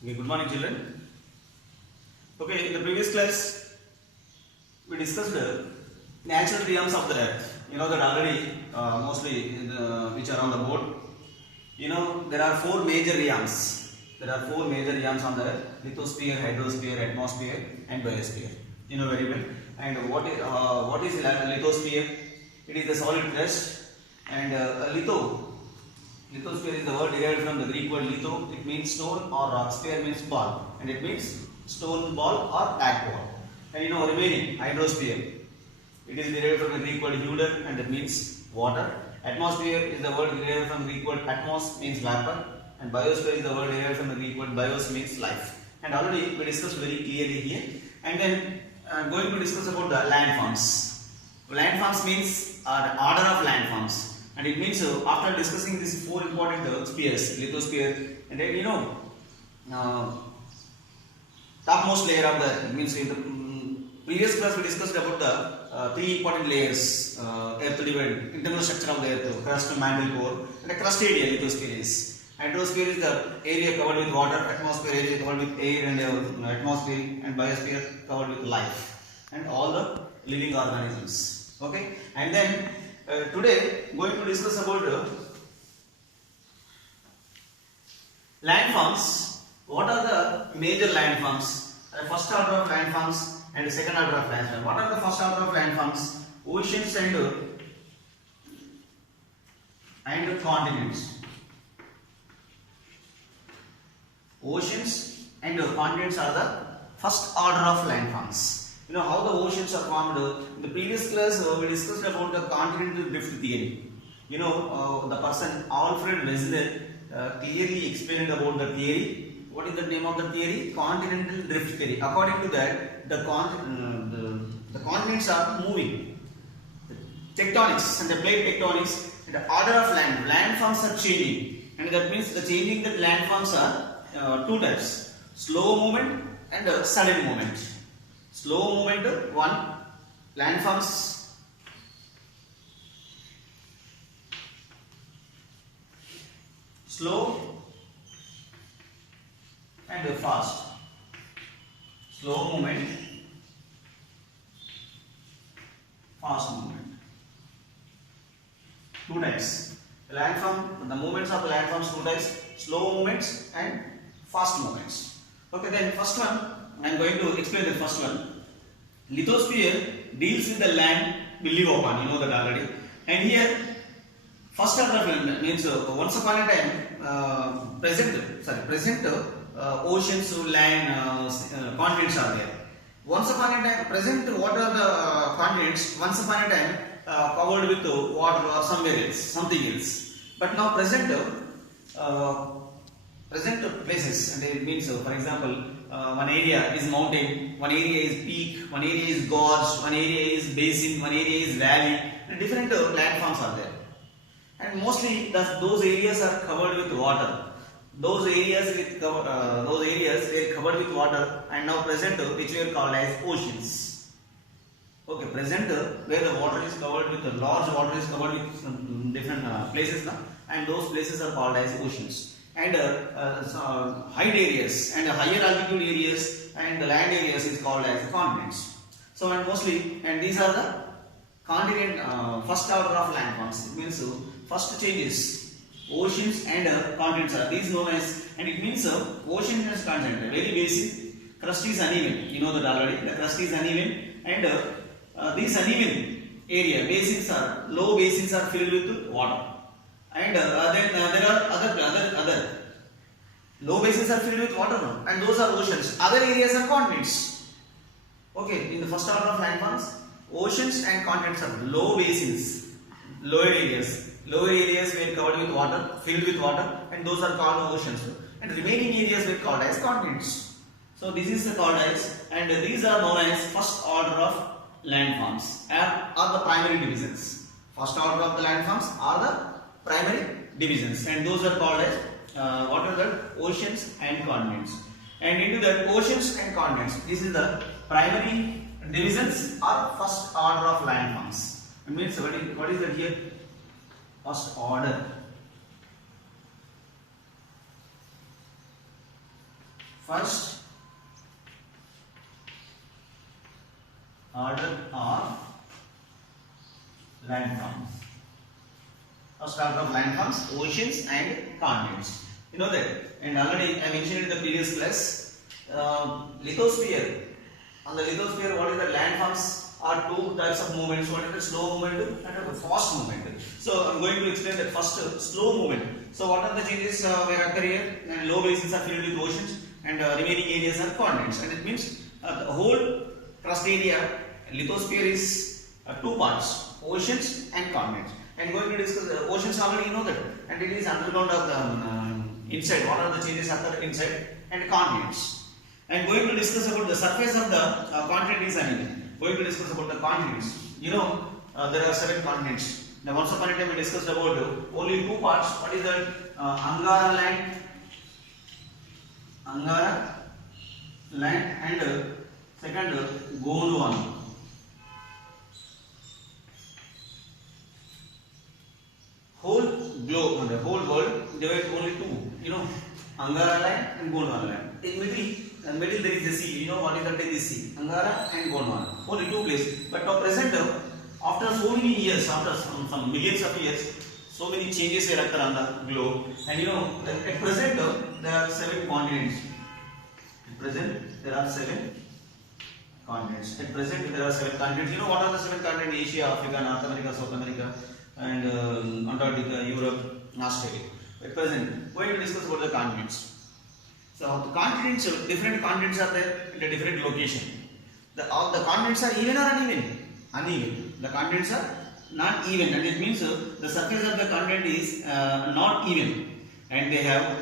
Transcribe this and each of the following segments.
Okay, good morning, children. Okay, in the previous class, we discussed natural realms of the earth. You know that already, mostly which are on the board. You know there are four major realms. There are four major realms on the earth: lithosphere, hydrosphere, atmosphere, and biosphere. You know very well. And what is lithosphere? It is the solid crust, and lithosphere is the word derived from the Greek word litho. It means stone, or rock. Sphere means ball, and it means stone ball or black ball. And you know remaining hydrosphere. It is derived from the Greek word hydro, and it means water. Atmosphere is the word derived from the Greek word atmos, means vapor, and biosphere is the word derived from the Greek word bios, means life. And already we discussed very clearly here. And then going to discuss about the landforms. Landforms means the order of landforms. And it means after discussing these four important spheres, lithosphere, and then topmost layer of the means in the previous class we discussed about the three important layers: earth divide, internal structure of the earth, crust, mantle, core, and the crust area. Lithosphere is. Hydrosphere is the area covered with water. Atmosphere area covered with air and atmosphere, and biosphere covered with life and all the living organisms. Okay, and then today going to discuss about landforms. What are the major landforms? First order of landforms and the second order of landforms. What are the first order of landforms? Oceans and continents. Oceans and continents are the first order of landforms. You know how the oceans are formed. In the previous class, we discussed about the continental drift theory. You know, the person Alfred Wegener clearly explained about the theory. What is the name of the theory? Continental drift theory. According to that, the continents are moving. The tectonics and the plate tectonics and the order of landforms are changing, and that means the changing the landforms are two types: slow movement and sudden movement. Slow movement, one, landforms slow and fast. Slow movement, fast movement. Two types. The movements of the landforms two types: slow movements and fast movements. Okay, then first one I am going to explain the first one. Lithosphere deals with the land we live upon. You know that already. And here, first order of land means once upon a time, present oceans, land, continents are there. Once upon a time, present what are the continents? Once upon a time, covered with water or somewhere else, something else. But now present places, and it means for example, one area is mountain, one area is peak, one area is gorge, one area is basin, one area is valley, and different landforms are there. And mostly those areas are covered with water. Those areas were covered with water, and now present which were called as oceans. Okay, present where the water is covered with large water is covered with some different places now, and those places are called as oceans. And height areas and higher altitude areas and the land areas is called as continents. So and these are the continent first order of landforms. It means first changes oceans and continents are these known as, and it means ocean is continent very basic, crust is uneven. You know that already. The crust is uneven, and these uneven basins are low basins are filled with water. And then there are other low basins are filled with water now, and those are oceans. Other areas are continents. Okay, in the first order of landforms, oceans and continents are low basins, lower areas. Lower areas were covered with water, filled with water, and those are called oceans. And remaining areas were called as continents. So this is called as, and these are known as first order of landforms, are the primary divisions. First order of the landforms are the primary divisions, and those are called as what are the oceans and continents. And into the oceans and continents, this is the primary divisions or first order of landforms. It means what is that here? First order first order of landforms. First order of landforms, oceans and continents. You know that, and already I mentioned in the previous class. Lithosphere. On the lithosphere, what is the landforms? Are two types of movements. One is the slow movement and a fast movement. So I'm going to explain that first slow movement. So what are the changes where occur here? And low basins are filled with oceans, and remaining areas are continents. And it means the whole crust area, lithosphere is two parts: oceans and continents. And going to discuss oceans already you know that, and it is underground of the inside. What are the changes occur inside? And continents. And going to discuss about the surface of the continent is uneven. Going to discuss about the continents. You know, there are 7 continents. Now, once upon a time we discussed about only 2 parts. What is that? Angara land, and second Gondwana. Whole globe, the whole world divided only 2. You know, Angara land and Gondwana land. In middle there is the sea. You know what is that? The sea, Angara and Gondwana. Only 2 places. But now present, after so many years, after some millions of years, so many changes are occur on the globe. And you know, at present there are 7 continents. At present there are 7 continents. At present there are 7 continents. You know what are the 7 continents? Asia, Africa, North America, South America, and Antarctica, Europe, Australia. At present, going to discuss about the continents. So the continents, different continents are there in a different location. All the continents are even or uneven? Uneven. The continents are not even, and it means the surface of the continent is not even, and they have,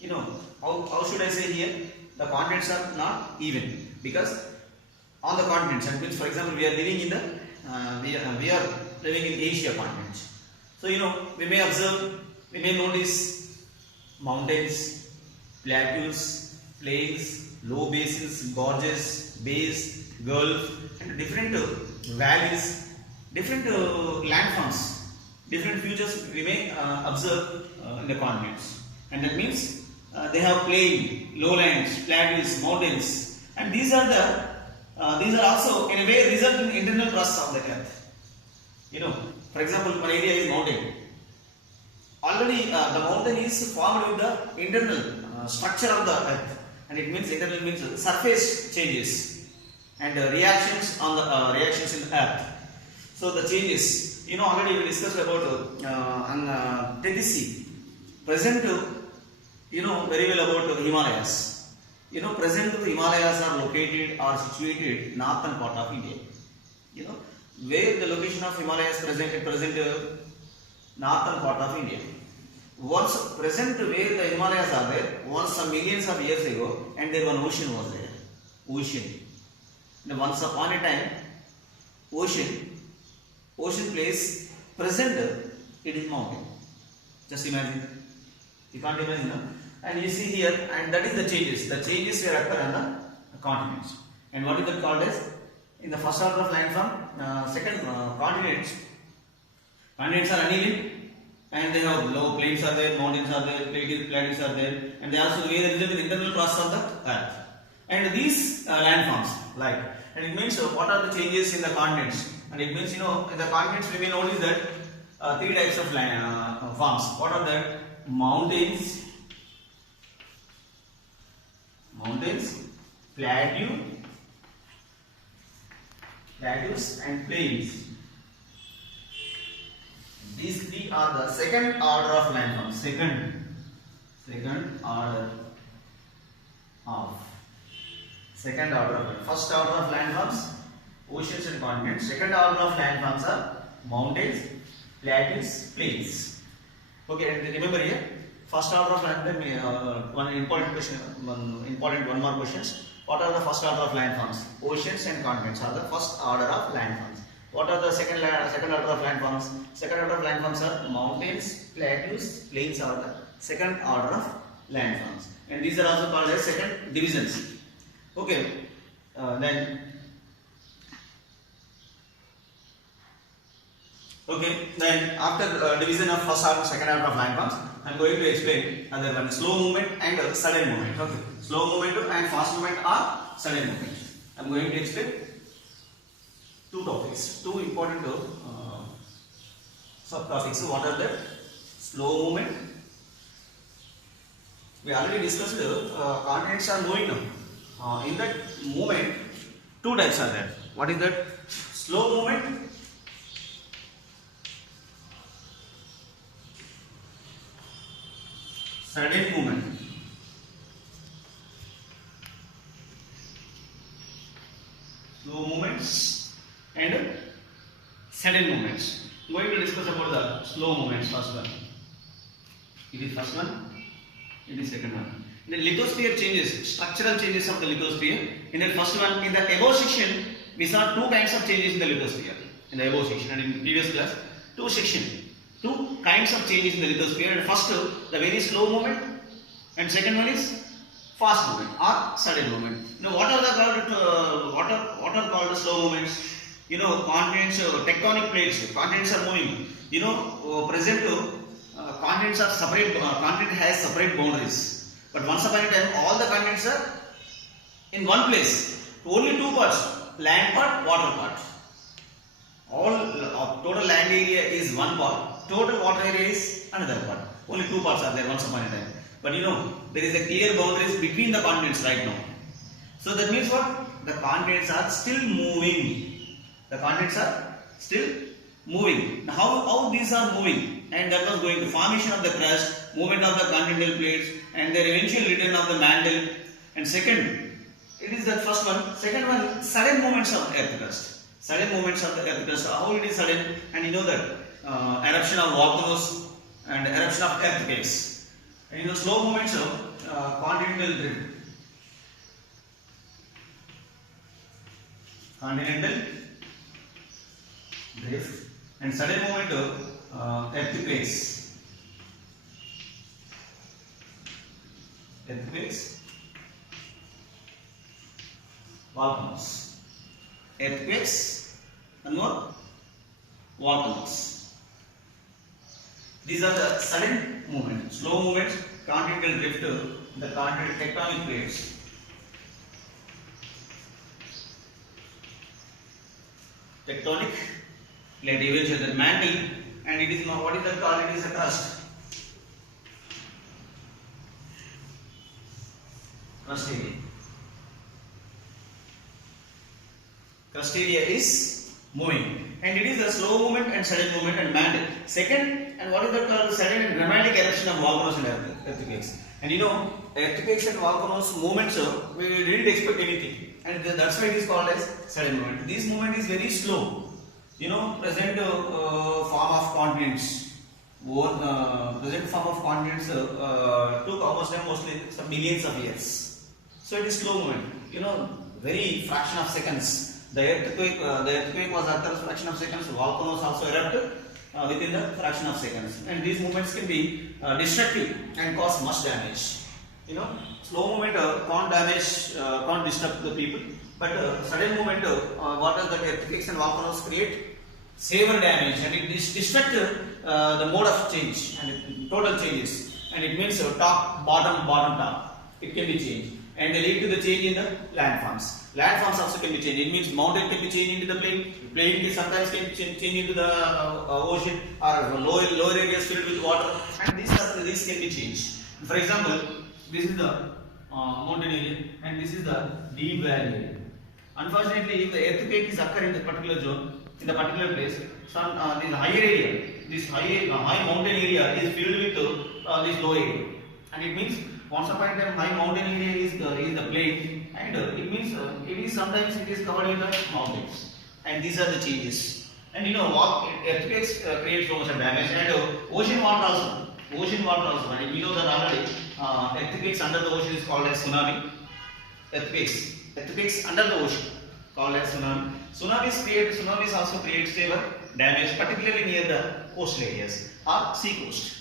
you know, how should I say here? The continents are not even, because on the continents, and means for example we are living in the we are living in Asia continent. So you know, we may observe, we may notice mountains, plateaus, plains, low basins, gorges, bays, gulf, and different valleys, different landforms, different features we may observe in the continents. And that means they have plain, lowlands, plateaus, mountains, and these are also in a way result in internal crust of the earth. You know, for example, one area is mountain. Already the mountain is formed with the internal structure of the earth, and it means internal means surface changes and reactions on the reactions in the earth. So the changes, you know, already we discussed about Tennessee. Present, you know very well about Himalayas. You know, present Himalayas are located or situated in northern part of India. You know, where the location of Himalayas present northern part of India. Once present where the Himalayas are there, once some millions of years ago, and there one ocean was there. Ocean. Now once upon a time, ocean place, present it is mountain. Just imagine. You can't imagine, no? And you see here, and that is the changes. The changes were occur on the continents. And what is that called as? In the first order of landform, second continents. Continents are uneven, and they have low plains are there, mountains are there, plateaus are there, and they also result in internal crust of the earth. And these landforms, like, and it means what are the changes in the continents? And it means, you know, in the continents we may notice that 3 types of land forms. What are that? Mountains, plateaus, and plains. These 3 are the second order of landforms. Second order of first order of landforms, oceans and continents. Second order of landforms are mountains, plateaus, plains. Okay, and remember here, first order of landforms. One important question, one more questions. What are the first order of landforms? Oceans and continents are the first order of landforms. What are the second order of landforms? Second order of landforms are mountains, plateaus, plains are the second order of landforms, and these are also called as second divisions. Okay, then after division of first order, second order of landforms, I'm going to explain other one, slow movement and sudden movement. Okay, slow movement and fast movement or sudden movement. I'm going to explain two topics, two important subtopics. So what are the slow movement? We already discussed continents are moving now. In that movement, two types are there. What is that? Slow movement sudden movement. Slow movements and sudden movements. I'm going to discuss about the slow movements first one. It is first one, it is second one. In the lithosphere changes, structural changes of the lithosphere. In the first one, in the above section, we saw two kinds of changes in the lithosphere. In the above section and in previous class, two kinds of changes in the lithosphere. And first, the very slow movement, and second one is fast movement or sudden movement. You know what are called the slow movements? You know, continents, tectonic plates, continents are moving. You know, present continents are separate. Continent has separate boundaries. But once upon a time, all the continents are in one place. Only two parts: land part, water part. All total land area is one part. Total water area is another part. Only two parts are there once upon a time. But you know, there is a clear boundaries between the continents right now. So that means what? The continents are still moving. The continents are still moving. Now, how these are moving? And that was going to formation of the crust, movement of the continental plates, and their eventual return of the mantle. And second, it is the first one. Second one, sudden movements of earth crust. Sudden movements of the earth crust. How it is sudden? And you know that eruption of volcanoes and eruption of earthquakes. And you know slow movements of continental drift. Continental drift and sudden movement of earthquakes. Earthquakes, volcanoes. Earthquakes and more volcanoes. These are the sudden movements. Slow movements, continental drift, the continental tectonic plates. Tectonic plate, eventually the mantle, and it is not, what is that called? It is a crust. Crust area. Crust area is moving, and it is the slow movement and sudden movement and mantle. Second, and what is that called? Sudden and dramatic eruption of volcanoes and earthquakes. And you know, earthquakes and volcanoes movements, we didn't expect anything, and that's why it is called as sudden movement. This movement is very slow. You know, present form of continents. Present form of continents took almost mostly some millions of years. So it is slow movement. You know, very fraction of seconds. The earthquake was after a fraction of seconds. Volcanoes also erupt within the fraction of seconds, and these movements can be destructive and cause much damage. You know, slow movement can't damage, can't disturb the people, but sudden movement, what does the earthquakes and volcanoes create? Severe damage, and it destruct the mode of change, and it total changes, and it means top, bottom, top. It can be changed, and they lead to the change in the landforms. Landforms also can be changed. It means mountain can be changed into the plain. Plain sometimes can change into the ocean, or lower areas filled with water, and these can be changed. For example, this is the mountain area, and this is the deep valley area. Unfortunately, if the earthquake is occurring in the particular zone, in the particular place, some this higher area, this high mountain area is filled with this low area, and it means once upon a time high mountain area is the plain, and it means it is sometimes it is covered with the mountains, and these are the changes. And you know what, earthquakes create so much of damage, and ocean water also, and we know that already. Earthquakes under the ocean is called as tsunami. Earthquakes under the ocean called as tsunami. Tsunamis also create severe damage, particularly near the coastal areas or sea coast.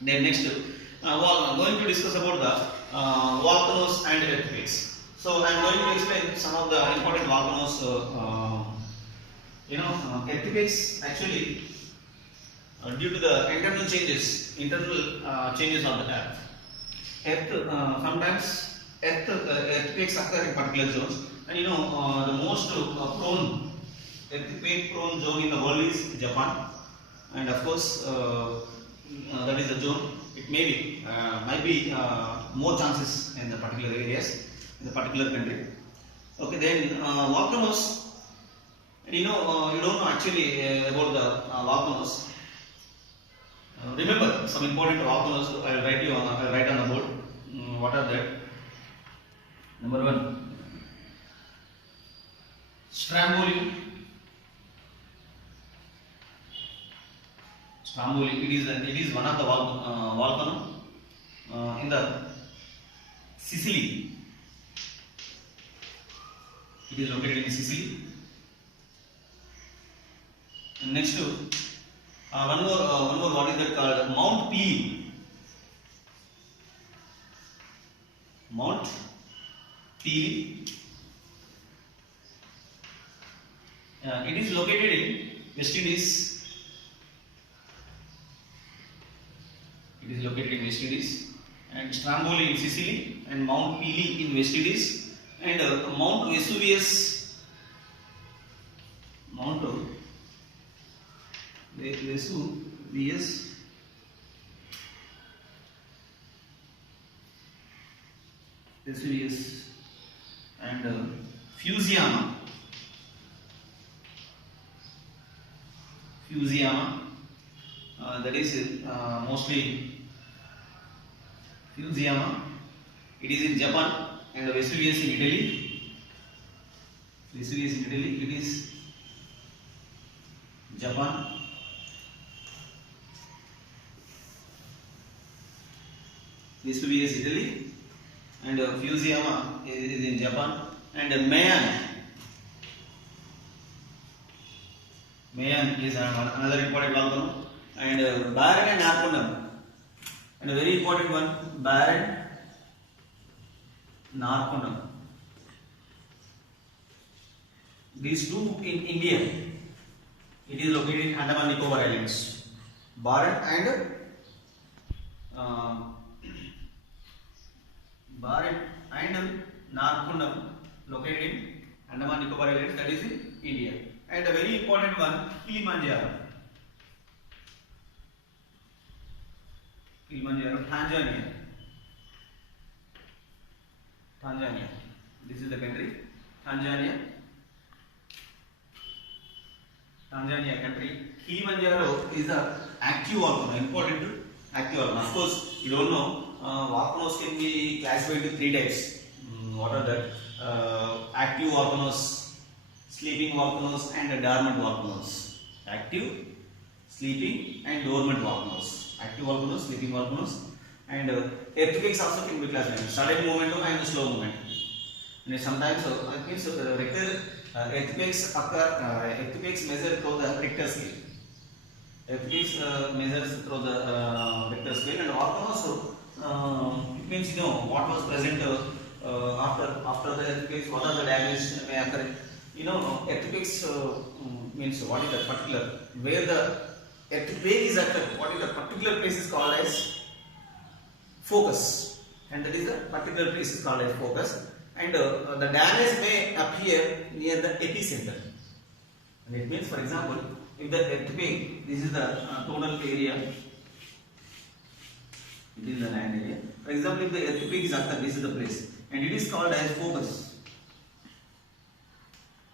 Then next, I'm going to discuss about the volcanoes and earthquakes. So I am going to explain some of the important volcanoes. Earthquakes actually due to the internal changes of the earth. Sometimes earthquakes occur in particular zones, and the most prone earthquake prone zone in the world is Japan, and of course that is the zone. It might be more chances in the particular areas in the particular country. Okay, then volcanoes. You don't know actually about the volcanoes. Remember some important volcanoes. I'll write on the board. What are that? Number 1, Stromboli. Stromboli. It is one of the volcano in the Sicily. It is located in Sicily. And next to one more. What is that called? Mount Pelee. Mount Pelee. It is located in West Indies. It is located in West Indies, and Stromboli in Sicily, and Mount Pelee in West Indies, and Mount Vesuvius. Mount Vesuvius. Vesuvius and Fusiyama. That is mostly Fusiyama. It is in Japan, and Vesuvius in Italy. Vesuvius in Italy. It is Japan. Vesuvius, Italy, and Fusiyama is in Japan, and Mayan is another important volcano, and Barren and Narcondam, and a very important one, Barren Narcondam. These two in India. It is located in Andaman Nicobar Islands. Barren and Narcondam located in Andaman Nicobar Islands, that is in India. And a very important one, Kilimanjaro, Tanzania. This is the country, Tanzania country. Kilimanjaro is a active volcano, important active volcano. Of course, you don't know, volcanoes can be classified into 3 types. What are that? Active volcanoes, sleeping volcanoes, and dormant volcanoes. Active, sleeping, and dormant volcanoes. Active volcanoes, sleeping volcanoes, and earthquakes also can be classified: sudden momentum and slow momentum. And sometimes it means earthquakes occur. Earthquakes measure through the Richter scale. Earthquakes measures through the Richter scale, and volcanoes. It means what was present after the earthquakes. What are the damage may occur? Earthquakes means what is the particular where the earthquake is occurred. What is the particular place is called as focus, and that is the particular place is called as focus. And the damage may appear near the epicenter. And it means, for example, if the earthquake, this is the total area. It is the land area. For example, if the earthquake is occurred, this is the place, and it is called as focus.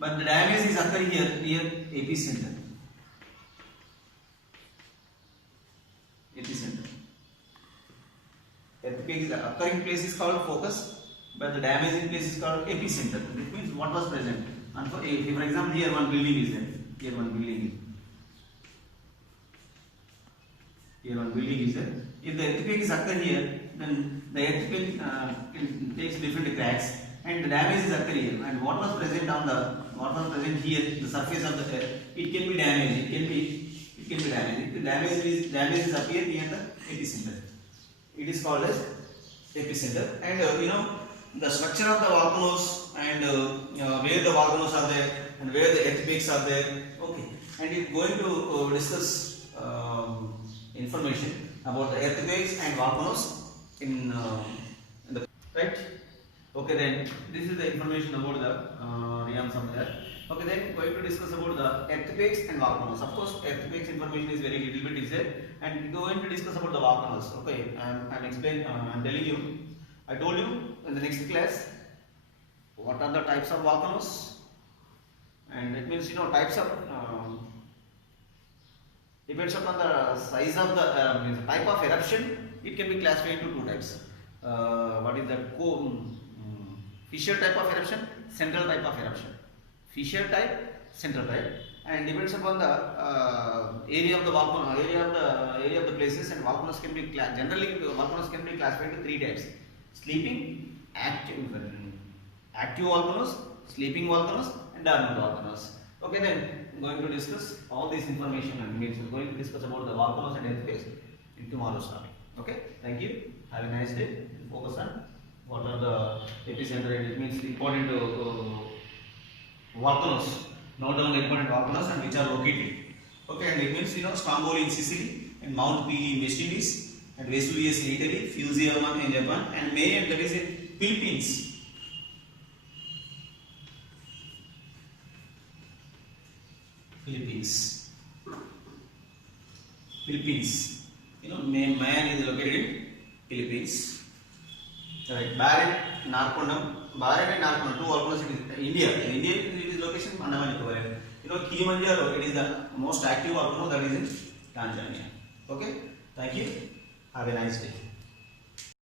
But the damage is occurring here near epicenter. Earthquake is occurring place is called focus, but the damaging place is called epicenter. It means what was present. And for example, here one building is there. Here one building is there. If the earthquake is occurring here, then the earthquake takes different cracks, and the damage is occurring here. And what was present here, the surface of the earth, it can be damaged. It can be damaged. If the damage is appear near the epicenter, it is called as epicenter. And the structure of the volcanoes, and where the volcanoes are there, and where the earthquakes are there. Okay, and we are going to discuss information about the earthquakes and volcanoes in the right. Okay, then this is the information about the realms of Earth. Okay, then going to discuss about the earthquakes and volcanoes. Of course, earthquakes information is very little bit is there, and going to discuss about the volcanoes. Okay, I'm telling you. I told you in the next class what are the types of volcanoes, and it means types of depends upon the size of the means type of eruption. It can be classified into two types. What is that? Fissure type of eruption, central type of eruption. Fissure type, central type, and depends upon the area of the volcano, area of the places, and volcanoes can be generally volcanoes can be classified into three types: sleeping, active volcanoes, sleeping volcanoes, and dormant volcanoes. Okay, then going to discuss all this information and means going to discuss about the volcanoes and earthquakes in tomorrow's topic. Okay, thank you. Have a nice day. Focus on what are the epicenter, and it means important volcanoes. Note down the important volcanoes and which are located. Okay, and it means Stromboli in Sicily, and Mount Pelee in West Indies, and Vesuvius in Italy, Fujiyaman in Japan, and Mayon, that is in Philippines. Philippines. Mayon is located in Philippines. Right. Barren, Narcondam, and Narcondam, two volcanoes in India. In India, it is location Andaman Nicobar. Kilimanjaro, it is the most active volcano that is in Tanzania. Okay. Thank you. Have a nice day.